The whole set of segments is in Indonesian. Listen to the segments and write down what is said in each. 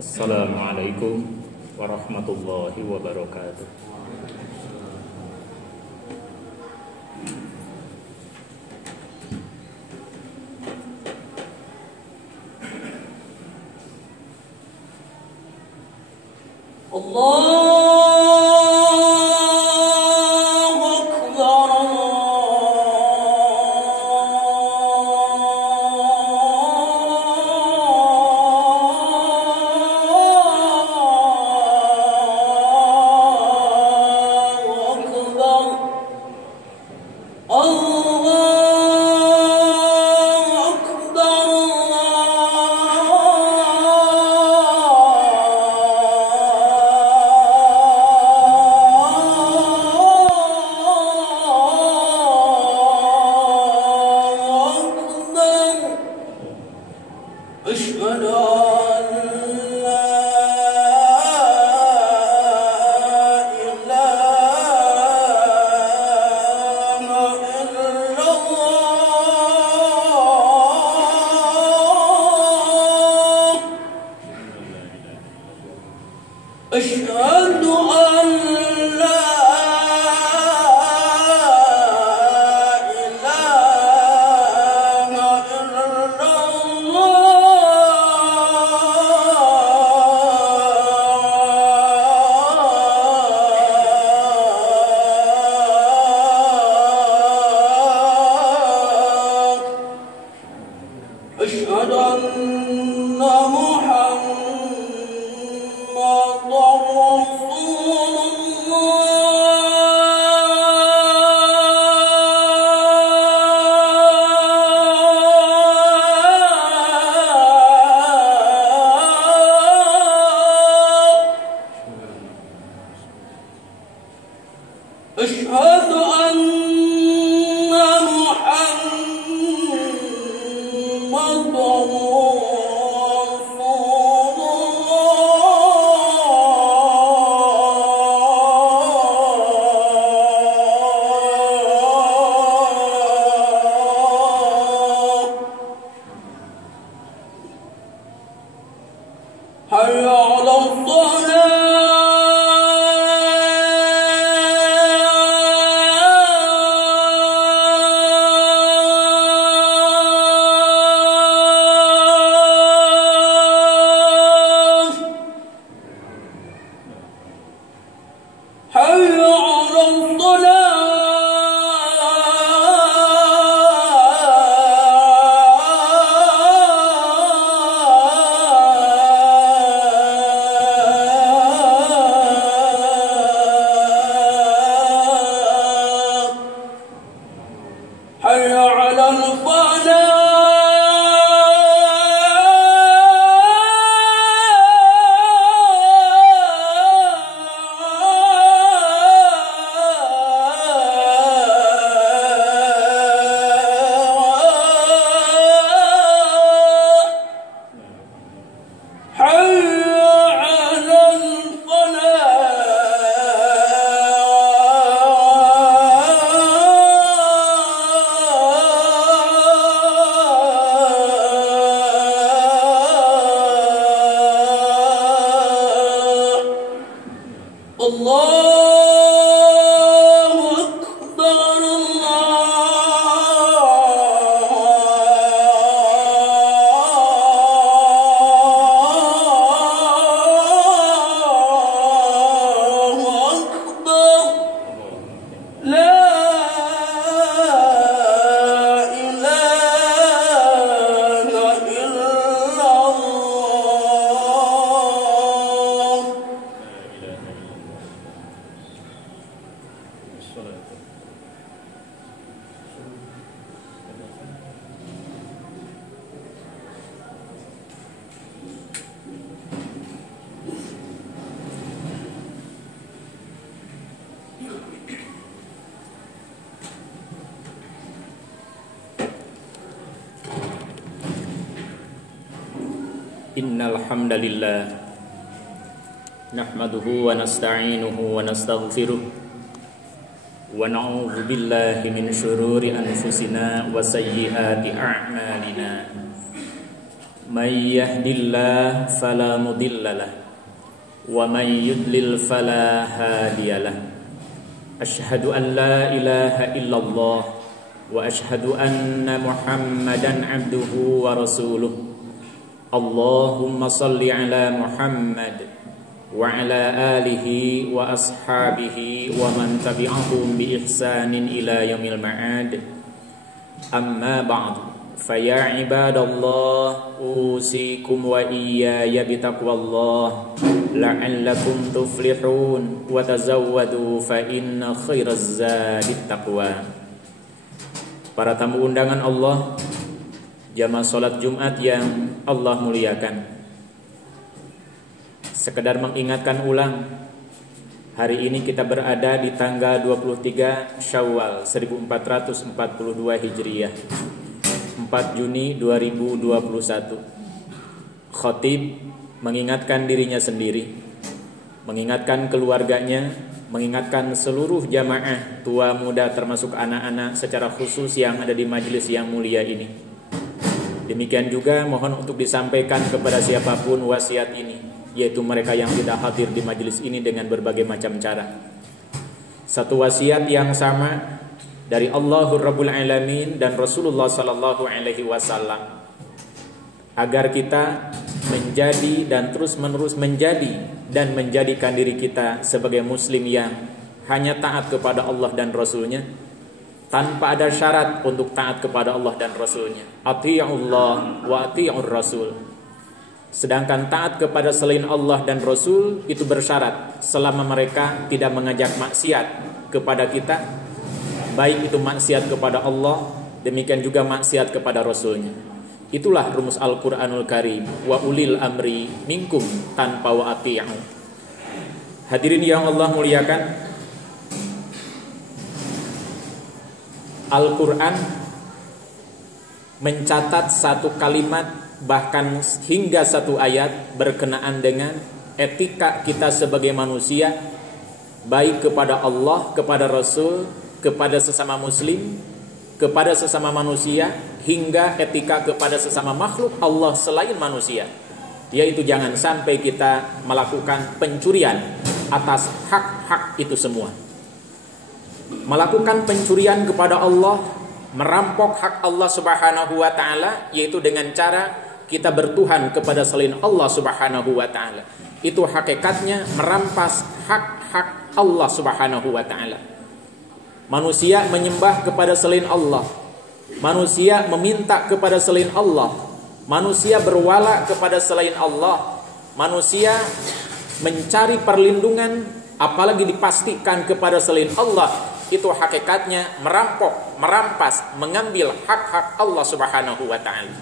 Assalamualaikum warahmatullahi wabarakatuh. Innal hamdalillah nahmaduhu wa nasta'inuhu wa nastaghfiruh wa na'udzu billahi min syururi anfusina wa sayyiati a'malina من يهد الله فلا مضل له ومن يضلل فلا هادي له أشهد أن لا إله إلا الله وأشهد أن محمدا عبده ورسوله اللهم صل على محمد وعلى آله وأصحابه ومن تبعهم بإحسان إلى يوم المعاد أما بعد فيا عباد الله أوصيكم وإياي بتقوى الله لعلكم تفلحون وتزودوا فإن خير الزاد التقوى. Para tamu undangan Allah, jamaah salat Jumat yang Allah muliakan, sekedar mengingatkan ulang, hari ini kita berada di tanggal 23 Syawal 1442 Hijriah, 4 Juni 2021. Khatib mengingatkan dirinya sendiri, mengingatkan keluarganya, mengingatkan seluruh jamaah tua muda termasuk anak-anak secara khusus yang ada di majelis yang mulia ini. Demikian juga mohon untuk disampaikan kepada siapapun wasiat ini, yaitu mereka yang tidak hadir di majelis ini dengan berbagai macam cara. Satu wasiat yang sama dari Allahur Rabbul Alamin dan Rasulullah Sallallahu Alaihi Wasallam, agar kita menjadi dan terus menerus menjadi dan menjadikan diri kita sebagai muslim yang hanya taat kepada Allah dan Rasulnya, tanpa ada syarat untuk taat kepada Allah dan Rasulnya. Ati'ullah wa ati'ur Rasul. Sedangkan taat kepada selain Allah dan Rasul itu bersyarat selama mereka tidak mengajak maksiat kepada kita, baik itu maksiat kepada Allah, demikian juga maksiat kepada Rasulnya. Itulah rumus Al-Quranul Karim, wa ulil amri minkum tanpa wa ati'u. Hadirin yang Allah muliakan, Al-Quran mencatat satu kalimat, bahkan hingga satu ayat berkenaan dengan etika kita sebagai manusia, baik kepada Allah, kepada Rasul, kepada sesama muslim, kepada sesama manusia, hingga etika kepada sesama makhluk Allah selain manusia, yaitu jangan sampai kita melakukan pencurian atas hak-hak itu semua. Melakukan pencurian kepada Allah, merampok hak Allah Subhanahu wa taala, yaitu dengan cara kita bertuhan kepada selain Allah Subhanahu wa taala. Itu hakikatnya merampas hak-hak Allah Subhanahu wa taala. Manusia menyembah kepada selain Allah, manusia meminta kepada selain Allah, manusia berwala kepada selain Allah, manusia mencari perlindungan apalagi dipastikan kepada selain Allah. Itu hakikatnya merampok, merampas, mengambil hak-hak Allah Subhanahu wa taala.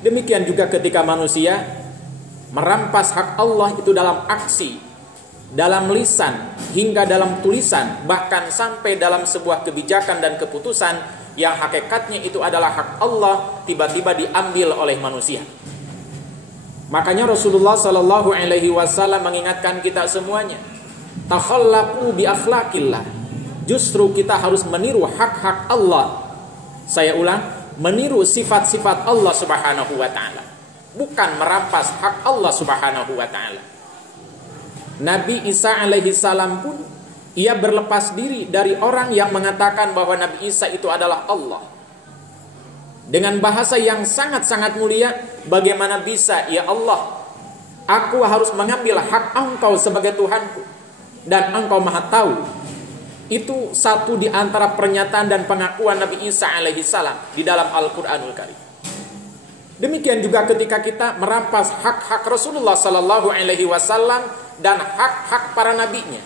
Demikian juga ketika manusia merampas hak Allah itu dalam aksi, dalam lisan, hingga dalam tulisan, bahkan sampai dalam sebuah kebijakan dan keputusan yang hakikatnya itu adalah hak Allah, tiba-tiba diambil oleh manusia. Makanya Rasulullah Sallallahu Alaihi Wasallam mengingatkan kita semuanya, takhallaqu bi akhlaqillah. Justru kita harus meniru hak-hak Allah. Saya ulang, meniru sifat-sifat Allah Subhanahu wa taala, bukan merampas hak Allah Subhanahu wa taala. Nabi Isa alaihi salam pun ia berlepas diri dari orang yang mengatakan bahwa Nabi Isa itu adalah Allah. Dengan bahasa yang sangat-sangat mulia, bagaimana bisa ya Allah, aku harus mengambil hak engkau sebagai Tuhanku dan engkau maha tahu. Itu satu di antara pernyataan dan pengakuan Nabi Isa alaihi salam di dalam Al-Quranul Karim. Demikian juga ketika kita merampas hak-hak Rasulullah Sallallahu Alaihi Wasallam dan hak-hak para nabinya.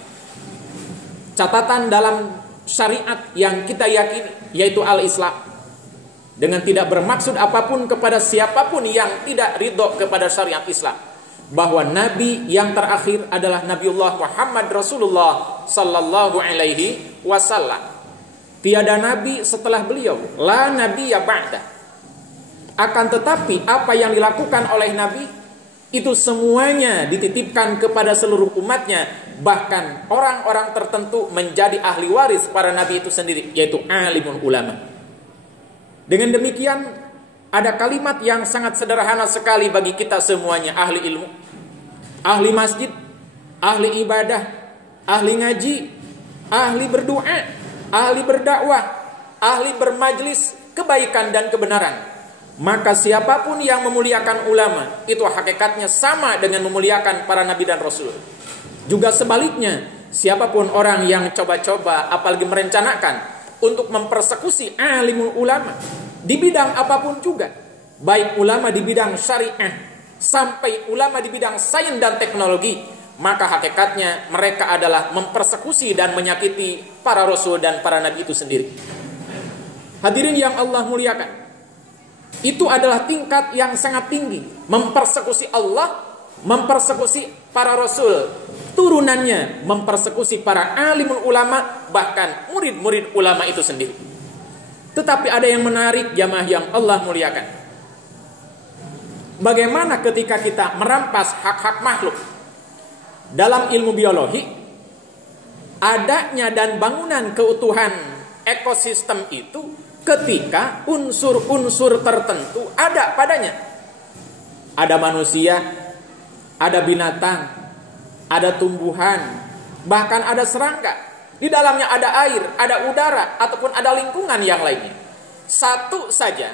Catatan dalam syariat yang kita yakini, yaitu al-Islam, dengan tidak bermaksud apapun kepada siapapun yang tidak ridho kepada syariat Islam, bahwa Nabi yang terakhir adalah Nabiullah Muhammad Rasulullah Sallallahu Alaihi Wasallam. Tiada nabi setelah beliau, la nabiyya ba'da. Akan tetapi apa yang dilakukan oleh Nabi itu semuanya dititipkan kepada seluruh umatnya. Bahkan orang-orang tertentu menjadi ahli waris para Nabi itu sendiri, yaitu alimun ulama. Dengan demikian ada kalimat yang sangat sederhana sekali bagi kita semuanya, ahli ilmu, ahli masjid, ahli ibadah, ahli ngaji, ahli berdoa, ahli berdakwah, ahli bermajlis kebaikan dan kebenaran. Maka siapapun yang memuliakan ulama, itu hakikatnya sama dengan memuliakan para nabi dan rasul. Juga sebaliknya, siapapun orang yang coba-coba apalagi merencanakan untuk mempersekusi alimul ulama di bidang apapun juga, baik ulama di bidang syariah sampai ulama di bidang sains dan teknologi, maka hakikatnya mereka adalah mempersekusi dan menyakiti para rasul dan para nabi itu sendiri. Hadirin yang Allah muliakan, itu adalah tingkat yang sangat tinggi, mempersekusi Allah, mempersekusi para rasul, turunannya mempersekusi para alimul ulama, bahkan murid-murid ulama itu sendiri. Tetapi ada yang menarik jamaah yang Allah muliakan. Bagaimana ketika kita merampas hak-hak makhluk? Dalam ilmu biologi, adanya dan bangunan keutuhan ekosistem itu ketika unsur-unsur tertentu ada padanya. Ada manusia, ada binatang, ada tumbuhan, bahkan ada serangga. Di dalamnya ada air, ada udara, ataupun ada lingkungan yang lainnya. Satu saja,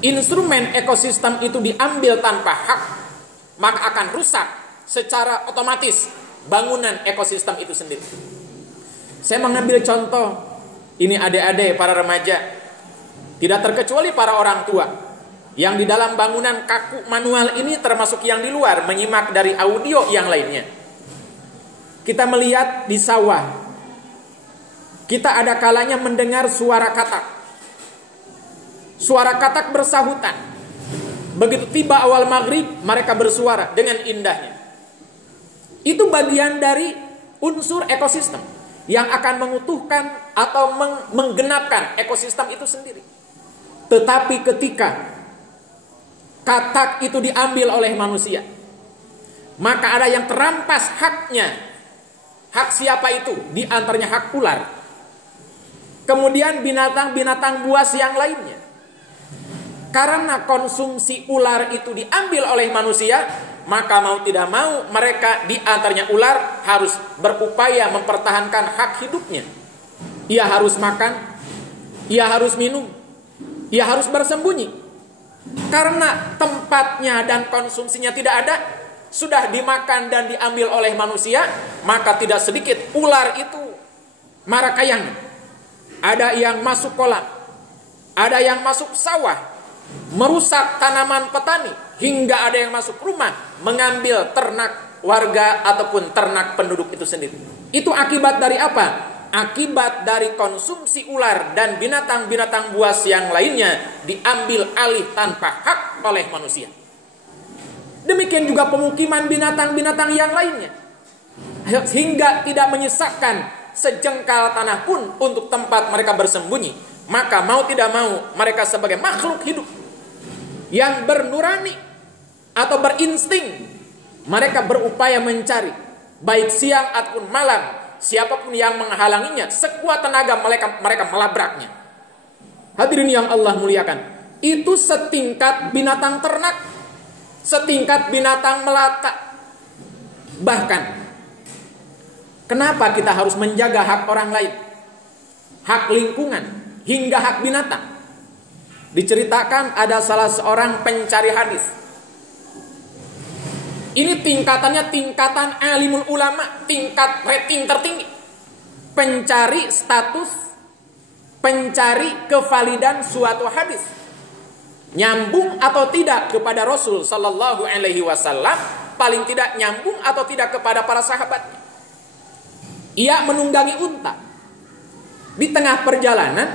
instrumen ekosistem itu diambil tanpa hak, maka akan rusak secara otomatis bangunan ekosistem itu sendiri. Saya mengambil contoh, ini adik-adik para remaja, tidak terkecuali para orang tua, yang di dalam bangunan kaku manual ini termasuk yang di luar, menyimak dari audio yang lainnya. Kita melihat di sawah, kita ada kalanya mendengar suara katak. Suara katak bersahutan. Begitu tiba awal maghrib, mereka bersuara dengan indahnya. Itu bagian dari unsur ekosistem yang akan mengutuhkan atau menggenapkan ekosistem itu sendiri. Tetapi ketika katak itu diambil oleh manusia, maka ada yang terampas haknya. Hak siapa itu? Di antaranya hak ular. Kemudian binatang-binatang buas yang lainnya. Karena konsumsi ular itu diambil oleh manusia, maka mau tidak mau mereka di antaranya ular harus berupaya mempertahankan hak hidupnya. Ia harus makan, ia harus minum, ia harus bersembunyi. Karena tempatnya dan konsumsinya tidak ada, sudah dimakan dan diambil oleh manusia, maka tidak sedikit ular itu marakayang. Ada yang masuk kolam, ada yang masuk sawah, merusak tanaman petani, hingga ada yang masuk rumah, mengambil ternak warga ataupun ternak penduduk itu sendiri. Itu akibat dari apa? Akibat dari konsumsi ular dan binatang-binatang buas yang lainnya diambil alih tanpa hak oleh manusia. Demikian juga pemukiman binatang-binatang yang lainnya, hingga tidak menyisakan sejengkal tanah pun untuk tempat mereka bersembunyi. Maka mau tidak mau mereka sebagai makhluk hidup yang bernurani atau berinsting, mereka berupaya mencari baik siang ataupun malam, siapapun yang menghalanginya, sekuat tenaga mereka melabraknya. Hadirin yang Allah muliakan, itu setingkat binatang ternak, setingkat binatang melata. Bahkan kenapa kita harus menjaga hak orang lain, hak lingkungan, hingga hak binatang? Diceritakan ada salah seorang pencari hadis. Ini tingkatannya tingkatan alimul ulama, tingkat rating tertinggi. Pencari status, pencari kevalidan suatu hadis, nyambung atau tidak kepada Rasul Sallallahu Alaihi Wasallam, paling tidak nyambung atau tidak kepada para sahabatnya. Ia menunggangi unta. Di tengah perjalanan,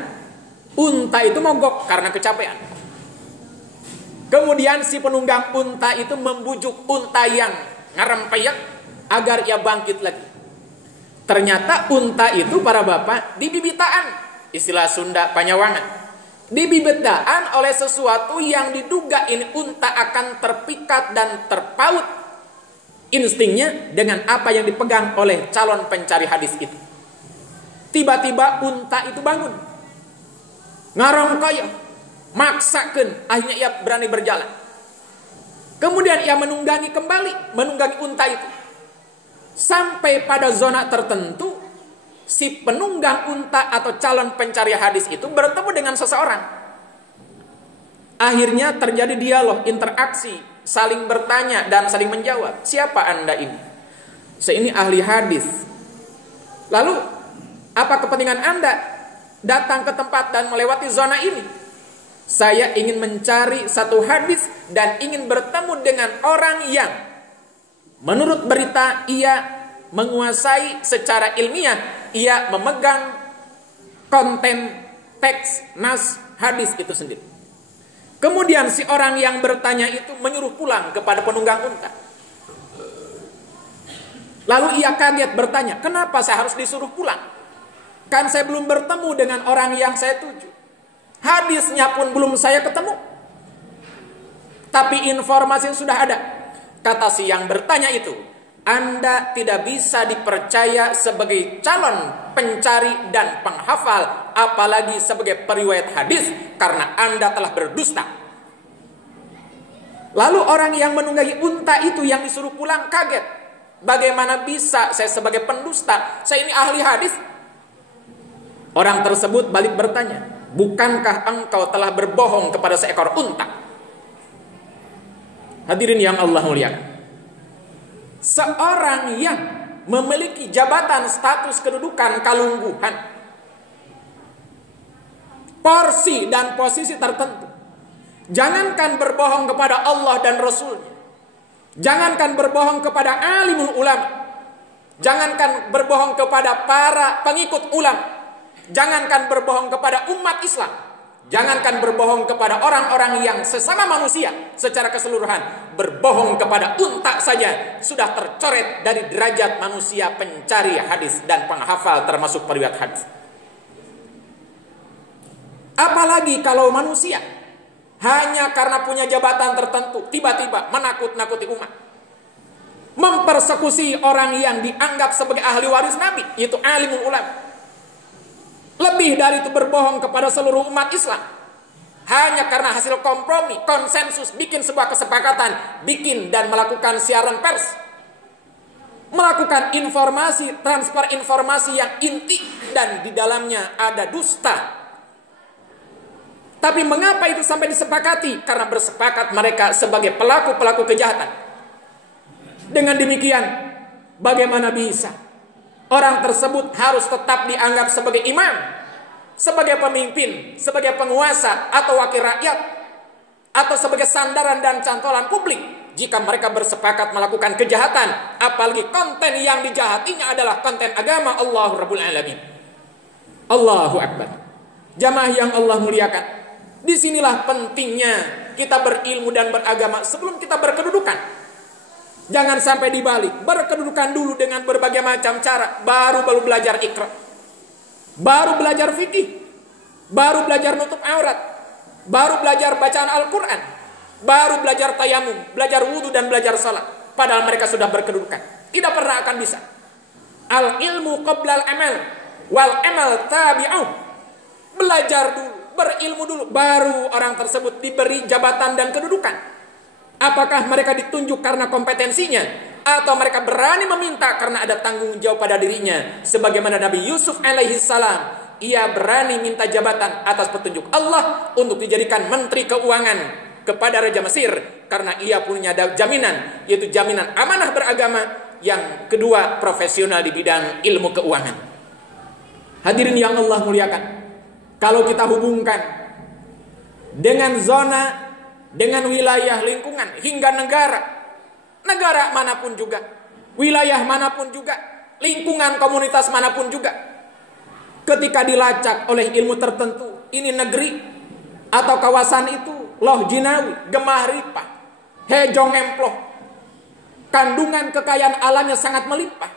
unta itu mogok karena kecapean. Kemudian si penunggang unta itu membujuk unta yang ngarempeyek agar ia bangkit lagi. Ternyata unta itu para bapak dibibitaan, istilah Sunda Panyawangan, dibibitaan oleh sesuatu yang diduga ini unta akan terpikat dan terpaut instingnya dengan apa yang dipegang oleh calon pencari hadis itu. Tiba-tiba unta itu bangun, ngarongkoyo, Maksakan, akhirnya ia berani berjalan. Kemudian ia menunggangi unta itu. Sampai pada zona tertentu, si penunggang unta atau calon pencari hadis itu bertemu dengan seseorang. Akhirnya terjadi dialog, interaksi, saling bertanya dan saling menjawab. Siapa Anda ini? Saya ini ahli hadis. Lalu, apa kepentingan Anda datang ke tempat dan melewati zona ini? Saya ingin mencari satu hadis dan ingin bertemu dengan orang yang menurut berita ia menguasai secara ilmiah, ia memegang konten teks nas hadis itu sendiri. Kemudian si orang yang bertanya itu menyuruh pulang kepada penunggang unta. Lalu ia kaget bertanya, kenapa saya harus disuruh pulang? Kan saya belum bertemu dengan orang yang saya tuju. Hadisnya pun belum saya ketemu. Tapi informasi sudah ada. Kata si yang bertanya itu, Anda tidak bisa dipercaya sebagai calon pencari dan penghafal, apalagi sebagai periwayat hadis, karena Anda telah berdusta. Lalu orang yang menunggangi unta itu yang disuruh pulang kaget. Bagaimana bisa saya sebagai pendusta? Saya ini ahli hadis. Orang tersebut balik bertanya, bukankah engkau telah berbohong kepada seekor unta? Hadirin yang Allah muliakan. Seorang yang memiliki jabatan, status, kedudukan, kalungguhan, porsi dan posisi tertentu, jangankan berbohong kepada Allah dan Rasulnya, jangankan berbohong kepada alimul ulama, jangankan berbohong kepada para pengikut ulama, jangankan berbohong kepada umat Islam, jangankan berbohong kepada orang-orang yang sesama manusia secara keseluruhan, berbohong kepada unta saja sudah tercoret dari derajat manusia pencari hadis dan penghafal termasuk periwayat hadis. Apalagi kalau manusia hanya karena punya jabatan tertentu tiba-tiba menakut-nakuti umat, mempersekusi orang yang dianggap sebagai ahli waris Nabi, yaitu alimul ulama. Lebih dari itu berbohong kepada seluruh umat Islam. Hanya karena hasil kompromi, konsensus, bikin sebuah kesepakatan, bikin dan melakukan siaran pers. Melakukan informasi, transfer informasi yang inti dan di dalamnya ada dusta. Tapi mengapa itu sampai disepakati? Karena bersepakat mereka sebagai pelaku-pelaku kejahatan. Dengan demikian, bagaimana bisa orang tersebut harus tetap dianggap sebagai imam, sebagai pemimpin, sebagai penguasa atau wakil rakyat, atau sebagai sandaran dan cantolan publik jika mereka bersepakat melakukan kejahatan, apalagi konten yang dijahatinya adalah konten agama Allah Rabbul Alamin. Allahu Akbar. Jamaah yang Allah muliakan, disinilah pentingnya kita berilmu dan beragama sebelum kita berkedudukan. Jangan sampai dibalik, berkedudukan dulu dengan berbagai macam cara, baru belajar ikra, baru belajar fikih, baru belajar nutup aurat, baru belajar bacaan Al-Quran, baru belajar tayamum, belajar wudhu dan belajar salat. Padahal mereka sudah berkedudukan. Tidak pernah akan bisa. Al-ilmu qabla al-amal, wal amal tabi'uh. Belajar dulu, berilmu dulu, baru orang tersebut diberi jabatan dan kedudukan. Apakah mereka ditunjuk karena kompetensinya, atau mereka berani meminta karena ada tanggung jawab pada dirinya? Sebagaimana Nabi Yusuf alaihi salam, ia berani minta jabatan atas petunjuk Allah untuk dijadikan menteri keuangan kepada Raja Mesir, karena ia punya jaminan, yaitu jaminan amanah beragama. Yang kedua, profesional di bidang ilmu keuangan. Hadirin yang Allah muliakan, kalau kita hubungkan dengan zona, dengan wilayah lingkungan hingga negara manapun juga, wilayah manapun juga, lingkungan komunitas manapun juga, ketika dilacak oleh ilmu tertentu, ini negeri atau kawasan itu loh jinawi, gemah ripah, hejong emploh, kandungan kekayaan alamnya sangat melimpah.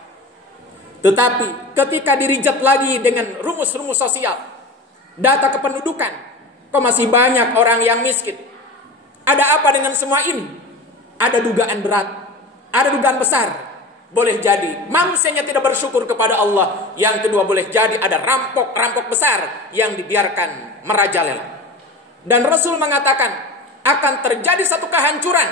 Tetapi ketika dirijat lagi dengan rumus-rumus sosial, data kependudukan, kok masih banyak orang yang miskin. Ada apa dengan semua ini? Ada dugaan berat, ada dugaan besar. Boleh jadi manusianya tidak bersyukur kepada Allah. Yang kedua, boleh jadi ada rampok-rampok besar yang dibiarkan merajalela. Dan Rasul mengatakan akan terjadi satu kehancuran,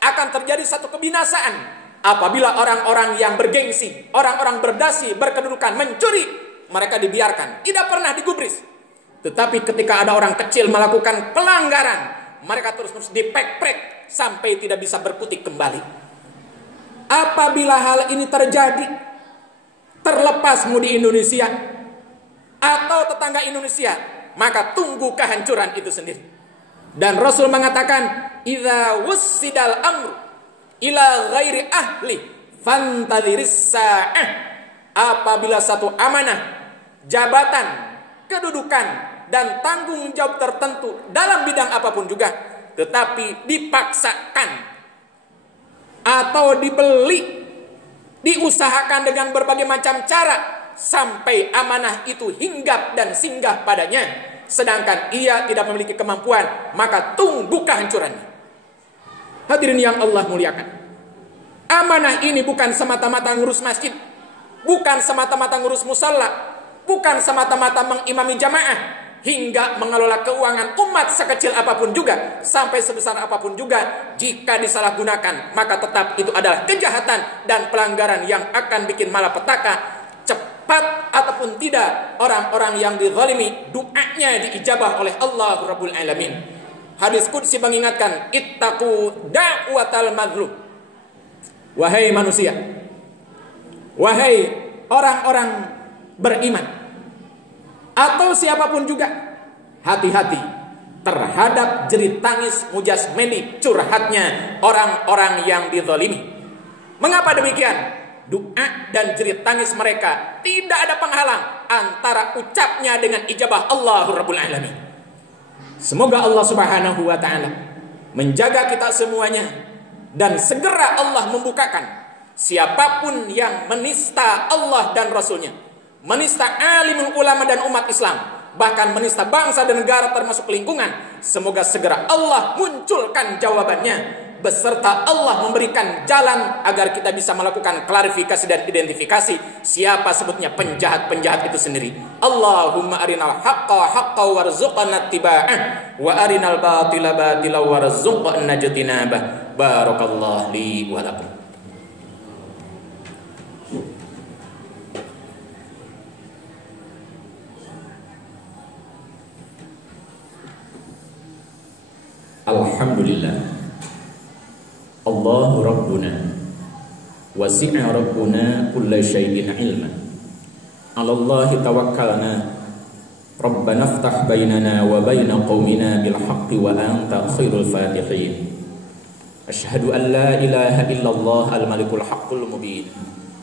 akan terjadi satu kebinasaan apabila orang-orang yang bergengsi, orang-orang berdasi, berkedudukan, mencuri, mereka dibiarkan, tidak pernah digubris. Tetapi ketika ada orang kecil melakukan pelanggaran, mereka terus-terus dipek-pek sampai tidak bisa berkutik kembali. Apabila hal ini terjadi, terlepasmu di Indonesia atau tetangga Indonesia, maka tunggu kehancuran itu sendiri. Dan Rasul mengatakan, idza wussidal amru ila ghairi ahli fantadhiris sa'ah. Apabila satu amanah, jabatan, kedudukan dan tanggung jawab tertentu dalam bidang apapun juga, tetapi dipaksakan atau dibeli, diusahakan dengan berbagai macam cara sampai amanah itu hinggap dan singgah padanya, sedangkan ia tidak memiliki kemampuan, maka tunggu kehancurannya. Hadirin yang Allah muliakan, amanah ini bukan semata-mata ngurus masjid, bukan semata-mata ngurus musalla, bukan semata-mata mengimami jamaah, hingga mengelola keuangan umat sekecil apapun juga, sampai sebesar apapun juga. Jika disalahgunakan, maka tetap itu adalah kejahatan dan pelanggaran yang akan bikin malapetaka. Cepat ataupun tidak, orang-orang yang dizalimi, doanya diijabah oleh Allah Rabbul Alamin. Hadis qudsi mengingatkan, ittaqu da'watal mazlum. Wahai manusia, wahai orang-orang beriman, atau siapapun juga, hati-hati terhadap jerit tangis mujasmedi, curhatnya orang-orang yang dizalimi. Mengapa demikian? Doa dan jerit tangis mereka tidak ada penghalang antara ucapnya dengan ijabah Allah Rabbul Alamin. Semoga Allah Subhanahu wa ta'ala menjaga kita semuanya, dan segera Allah membukakan siapapun yang menista Allah dan Rasulnya, menista alimul ulama dan umat Islam, bahkan menista bangsa dan negara termasuk lingkungan. Semoga segera Allah munculkan jawabannya, beserta Allah memberikan jalan agar kita bisa melakukan klarifikasi dan identifikasi siapa sebutnya penjahat-penjahat itu sendiri. Allahumma arinal haqqa haqqa warzuqna ittiba'ah wa arinal batila batila warzuqna ijtinabah. Barakallahu li wa lakum. Alhamdulillah, Allahu Rabbuna wasi'a Rabbuna kulla syai'in ilma. 'Ala Allahi tawakkalna Rabbana iftah bainana wa baina qaumina bil haqqi wa anta khairul fatihin. Asyhadu an la ilaha illallah al malikul haqqul mubin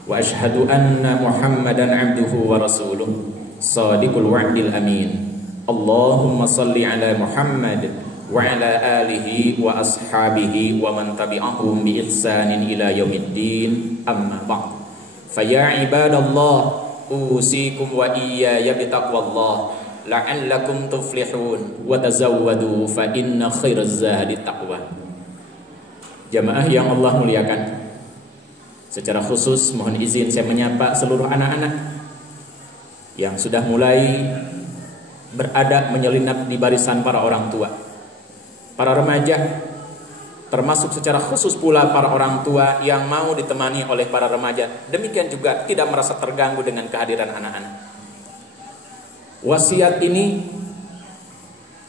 wa asyhadu anna Muhammadan 'abduhu wa rasuluh shadiqul wa'dil amin. Allahumma salli ala Muhammad wa ala alihi wa ashabihi wa man tabi'ahum bi ihsanin ila yaumiddin, amma ba'd. Fa ya ibadallah, usikum wa iyaya bi taqwallah la'allakum tuflihun wa tazawwadu fa inna khairaz zadi taqwa. Jamaah yang Allah muliakan, secara khusus mohon izin saya menyapa seluruh anak-anak yang sudah mulai berada menyelinap di barisan para orang tua, para remaja, termasuk secara khusus pula para orang tua yang mau ditemani oleh para remaja. Demikian juga tidak merasa terganggu dengan kehadiran anak-anak. Wasiat ini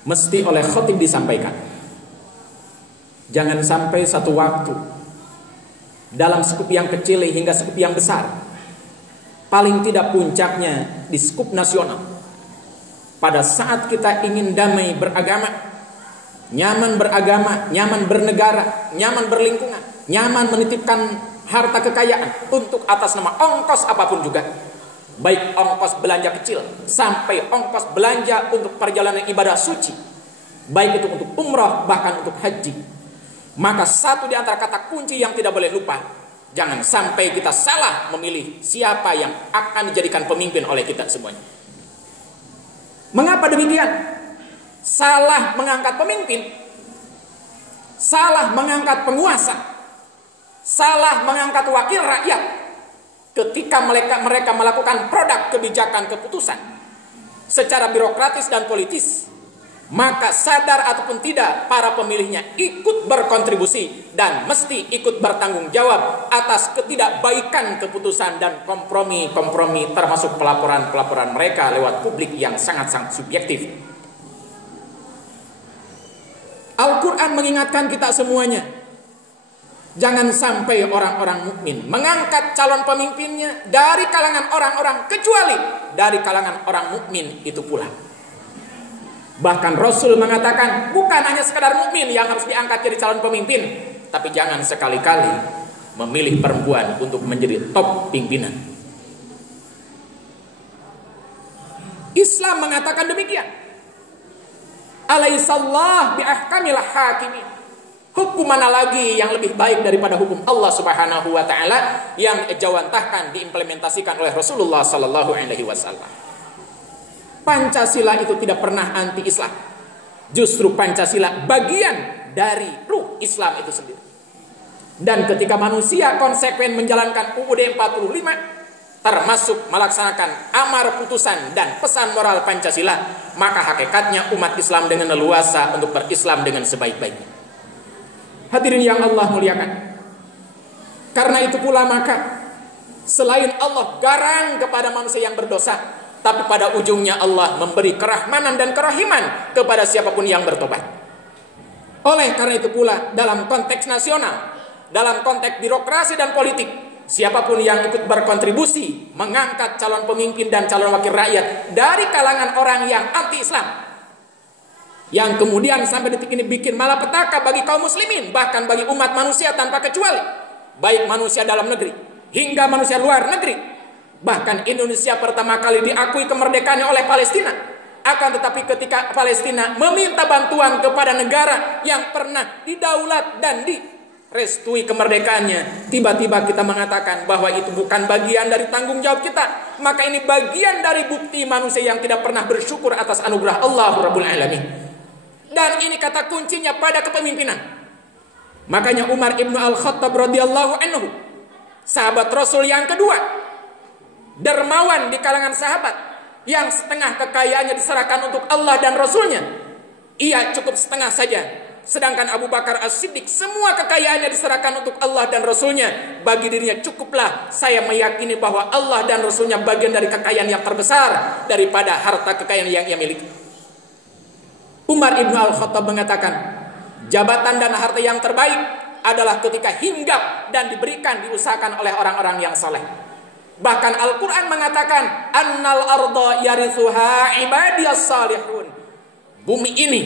mesti oleh khatib disampaikan. Jangan sampai satu waktu dalam skup yang kecil hingga skup yang besar, paling tidak puncaknya di skup nasional, pada saat kita ingin damai beragama, nyaman beragama, nyaman bernegara, nyaman berlingkungan, nyaman menitipkan harta kekayaan untuk atas nama ongkos apapun juga, baik ongkos belanja kecil sampai ongkos belanja untuk perjalanan ibadah suci, baik itu untuk umrah bahkan untuk haji. Maka satu di antara kata kunci yang tidak boleh lupa, jangan sampai kita salah memilih siapa yang akan dijadikan pemimpin oleh kita semuanya. Mengapa demikian? Salah mengangkat pemimpin, salah mengangkat penguasa, salah mengangkat wakil rakyat ketika mereka melakukan produk kebijakan keputusan secara birokratis dan politis, maka sadar ataupun tidak para pemilihnya ikut berkontribusi dan mesti ikut bertanggung jawab atas ketidakbaikan keputusan dan kompromi-kompromi termasuk pelaporan-pelaporan mereka lewat publik yang sangat-sangat subjektif. Al-Quran mengingatkan kita semuanya, jangan sampai orang-orang mukmin mengangkat calon pemimpinnya dari kalangan orang-orang kecuali dari kalangan orang mukmin itu pula. Bahkan Rasul mengatakan bukan hanya sekadar mukmin yang harus diangkat jadi calon pemimpin, tapi jangan sekali-kali memilih perempuan untuk menjadi top pimpinan. Islam mengatakan demikian. Alaihissallah biahkamil hakimin. Hukum mana lagi yang lebih baik daripada hukum Allah Subhanahu wa taala yang jawantahkan diimplementasikan oleh Rasulullah sallallahu alaihi wasallam. Pancasila itu tidak pernah anti-Islam. Justru Pancasila bagian dari ruh Islam itu sendiri. Dan ketika manusia konsekuen menjalankan UUD 45, termasuk melaksanakan amar putusan dan pesan moral Pancasila, maka hakikatnya umat Islam dengan leluasa untuk berislam dengan sebaik-baiknya. Hadirin yang Allah muliakan. Karena itu pula maka selain Allah garang kepada manusia yang berdosa, tapi pada ujungnya Allah memberi kerahmanan dan kerahiman kepada siapapun yang bertobat. Oleh karena itu pula dalam konteks nasional, dalam konteks birokrasi dan politik, siapapun yang ikut berkontribusi mengangkat calon pemimpin dan calon wakil rakyat dari kalangan orang yang anti-Islam, yang kemudian sampai detik ini bikin malapetaka bagi kaum muslimin, bahkan bagi umat manusia tanpa kecuali, baik manusia dalam negeri hingga manusia luar negeri. Bahkan Indonesia pertama kali diakui kemerdekaannya oleh Palestina. Akan tetapi ketika Palestina meminta bantuan kepada negara yang pernah didaulat dan direstui kemerdekaannya, tiba-tiba kita mengatakan bahwa itu bukan bagian dari tanggung jawab kita. Maka ini bagian dari bukti manusia yang tidak pernah bersyukur atas anugerah Allah Rabbul Alamin. Dan ini kata kuncinya pada kepemimpinan. Makanya Umar ibnu Al-Khattab radhiyallahu anhu, sahabat Rasul yang kedua, dermawan di kalangan sahabat, yang setengah kekayaannya diserahkan untuk Allah dan Rasulnya, ia cukup setengah saja. Sedangkan Abu Bakar As-Siddiq semua kekayaannya diserahkan untuk Allah dan Rasulnya. Bagi dirinya cukuplah saya meyakini bahwa Allah dan Rasulnya bagian dari kekayaan yang terbesar daripada harta kekayaan yang ia miliki. Umar ibn Al-Khattab mengatakan, jabatan dan harta yang terbaik adalah ketika hinggap dan diberikan, diusahakan oleh orang-orang yang saleh. Bahkan Al-Quran mengatakan, annal arda yarithuha ibadiyas salihun. Bumi ini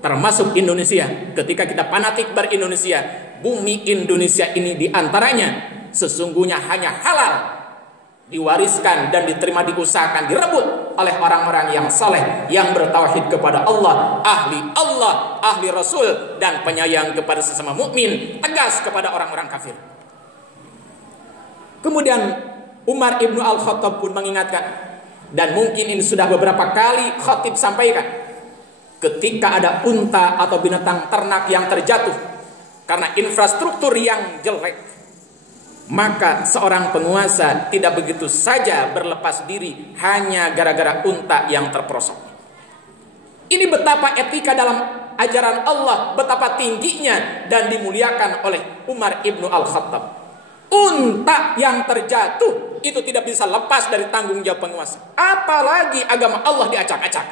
termasuk Indonesia. Ketika kita fanatik ber-Indonesia, bumi Indonesia ini diantaranya sesungguhnya hanya halal, diwariskan dan diterima, diusahakan, direbut oleh orang-orang yang saleh, yang bertauhid kepada Allah, ahli Rasul, dan penyayang kepada sesama mukmin, tegas kepada orang-orang kafir. Kemudian Umar ibnu Al-Khattab pun mengingatkan, dan mungkin ini sudah beberapa kali khatib sampaikan, ketika ada unta atau binatang ternak yang terjatuh karena infrastruktur yang jelek, maka seorang penguasa tidak begitu saja berlepas diri hanya gara-gara unta yang terperosok. Ini betapa etika dalam ajaran Allah, betapa tingginya dan dimuliakan oleh Umar ibnu Al-Khattab. Unta yang terjatuh itu tidak bisa lepas dari tanggung jawab penguasa. Apalagi agama Allah diacak-acak,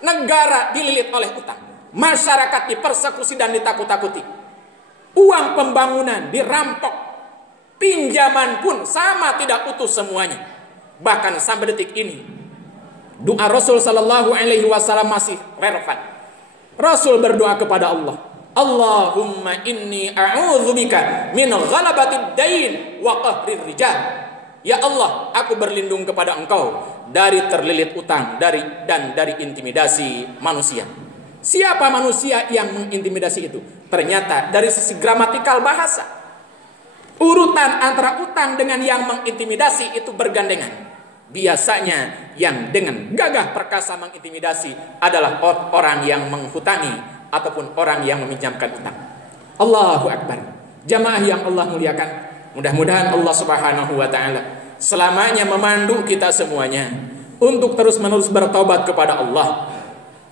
negara dililit oleh utang, masyarakat dipersekusi dan ditakut-takuti, uang pembangunan dirampok, pinjaman pun sama tidak utuh semuanya. Bahkan sampai detik ini doa Rasul sallallahu alaihi wasallam masih relevan. Rasul berdoa kepada Allah, Allahumma inni a'udzubika min ghalabatid dain wa qahrir rijal. Ya Allah, aku berlindung kepada Engkau dari terlilit utang, dari intimidasi manusia. Siapa manusia yang mengintimidasi itu? Ternyata dari sisi gramatikal bahasa, urutan antara utang dengan yang mengintimidasi itu bergandengan. Biasanya yang dengan gagah perkasa mengintimidasi adalah orang yang menghutangi ataupun orang yang meminjamkan utang. Allahu Akbar. Jamaah yang Allah muliakan, mudah-mudahan Allah Subhanahu wa taala selamanya memandu kita semuanya untuk terus-menerus bertobat kepada Allah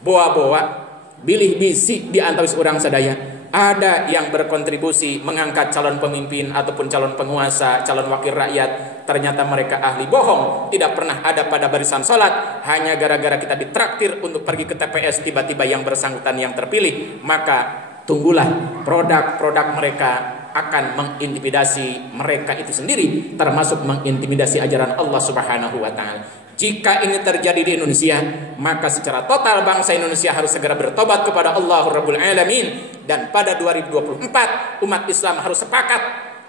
boa-boa, bilih bisi di antawis orang sadaya. Ada yang berkontribusi mengangkat calon pemimpin ataupun calon penguasa, calon wakil rakyat. Ternyata mereka ahli bohong, tidak pernah ada pada barisan sholat. Hanya gara-gara kita ditraktir untuk pergi ke TPS, tiba-tiba yang bersangkutan yang terpilih. Maka tunggulah produk-produk mereka akan mengintimidasi mereka itu sendiri, termasuk mengintimidasi ajaran Allah Subhanahu wa taala. Jika ini terjadi di Indonesia, maka secara total bangsa Indonesia harus segera bertobat kepada Allah Rabbul Alamin. Dan pada 2024 umat Islam harus sepakat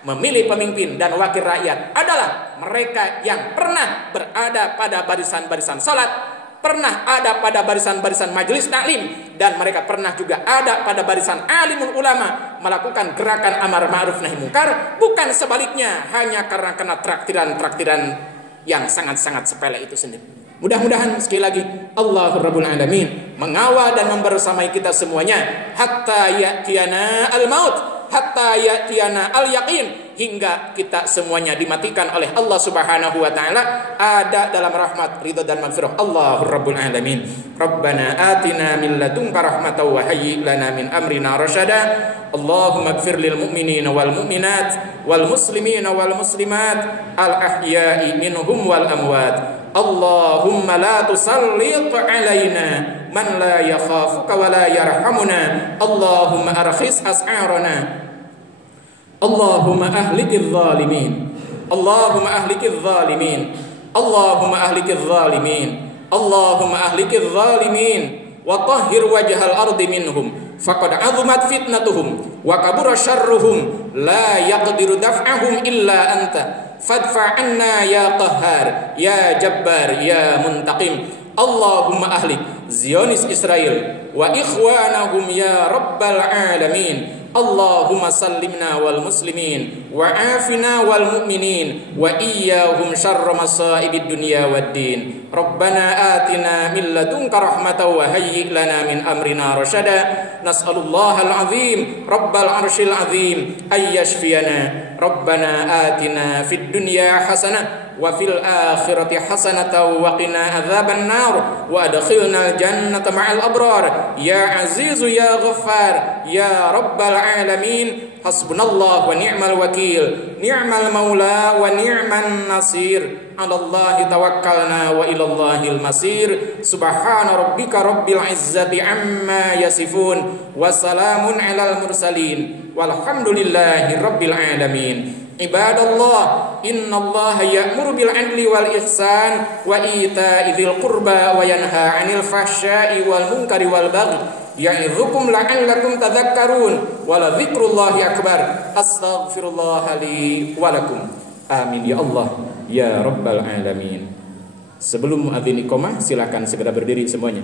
memilih pemimpin dan wakil rakyat adalah mereka yang pernah berada pada barisan-barisan salat, pernah ada pada barisan-barisan majelis taklim, dan mereka pernah juga ada pada barisan alimul ulama melakukan gerakan amar ma'ruf nahi munkar, bukan sebaliknya hanya karena traktiran-traktiran yang sangat-sangat sepele itu sendiri. Mudah-mudahan sekali lagi Allah Rabbul Alamin mengawal dan membersamai kita semuanya hatta ya'tiyana al-maut, hatta ya'tiyana al-yaqin, hingga kita semuanya dimatikan oleh Allah Subhanahu wa taala ada dalam rahmat, ridha dan maghfirah Allah Rabbul Alamin. Rabbana atina min ladunka rahmatan wa hayyi lana min amrina rasyada. Allahumma ighfir lil mu'minina wal mu'minat wal muslimina wal muslimat al ahya'i minhum wal amwat. Allahumma la tusallit alaina man la yakhafuka wa la yarhamuna. Allahumma arkhis as'arana. Allahumma ahlikidz zalimin. Allahumma ahlikidz zalimin. Allahumma ahlikidz zalimin. Allahumma ahlikidz zalimin wa tahhir wajhal ardi minhum faqad azumat fitnatuhum wa kabura syarruhum la yaqdiru daf'ahum illa anta fadfa' anna ya qahhar ya jabbar ya muntaqim. Allahumma ahlik Zionis Israel wa ikhwanahum ya rabbal alamin. Allahumma sallimna wal muslimin wa afina wal mu'minin wa iyyahum syarra masaibid dunya wad din. Rabbana atina min ladunka rahmatan wa hayyi lana min amrina rasyada. Nas'alullaha al-azim rabbal arsyil azim ayyashfiyana. Rabbana atina fid dunya hasanah wa fil akhirati hasanatan wa qina adzaban nar wa adkhilnal jannata ma'al abrar ya azizu ya ghaffar ya rabbal alamin. Hasbunallah wa ni'mal wakil, ni'mal maula wa ni'man nasir. 'Alallahi tawakkalna wa ilallahil masir. Subhana rabbika rabbil izzati amma yasifun wa salamun 'alal mursalin walhamdulillahi rabbil alamin. Ibadallah, innallaha ya'muru bil 'adli wal ihsan wa ita'i dzil qurba wa yanha 'anil fahsya'i wal munkari wal baghi ya'idzukum la'allakum tadhakkarun wa la dzikrullahi akbar. Astaghfirullah li wa lakum. Amin ya Allah ya rabbal alamin. Sebelum muadzin iqamah silakan segera berdiri semuanya.